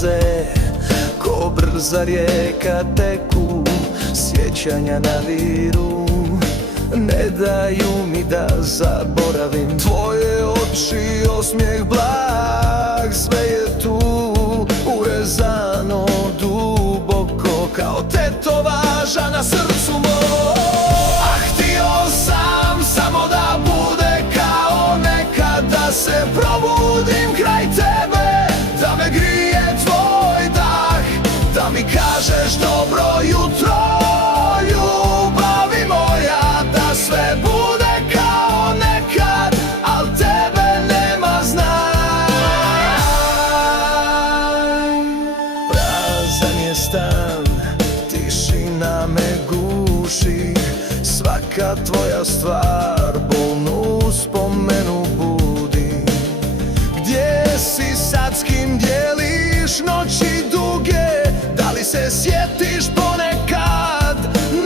prolaze, ko brza rijeka teku, sjećanja na viru, ne daju mi da zaboravim. Tvoje oči, osmijeh blag, sve je tu urezano duboko, kao tetovaža na srcu mom. Ah, htio sam samo da bude kao nekad, da se probudim kraj tebe, da me grije tvoj dah, da mi kažeš dobro jutro, ljubavi moja, da sve bude kao nekad, al tebe nema, znaj. Prazan je stan, tišina me guši, svaka tvoja stvar bolnu uspomenu budi. Gdje si sad, s kim dijeliš noći duge, da li se sjetiš ponekad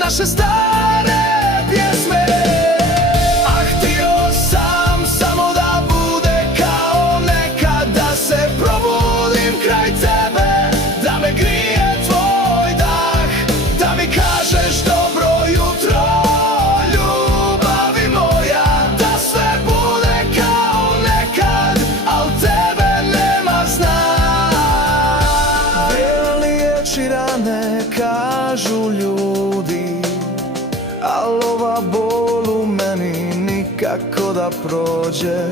naše stare pjesme? Ah, htio sam samo da bude kao nekad, da se probudim kraj tebe, da me grije tvoj dah, da mi kažeš dobro jutro, ljubavi moja, da sve bude kao nekad, al tebe nema, znaj. Liječi rane, kažu ljudi, al ova bol u meni nikako da prođe.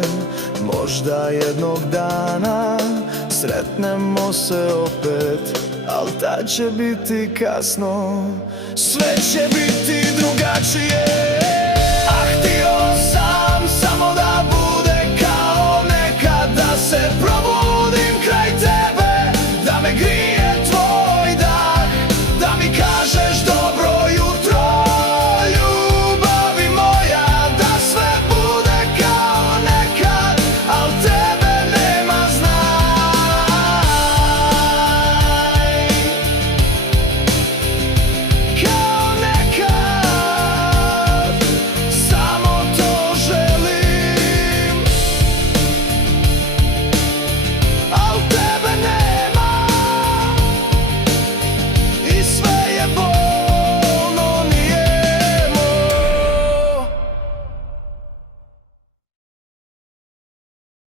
Možda jednog dana sretnemo se opet, al tad će biti kasno, sve će biti drugo.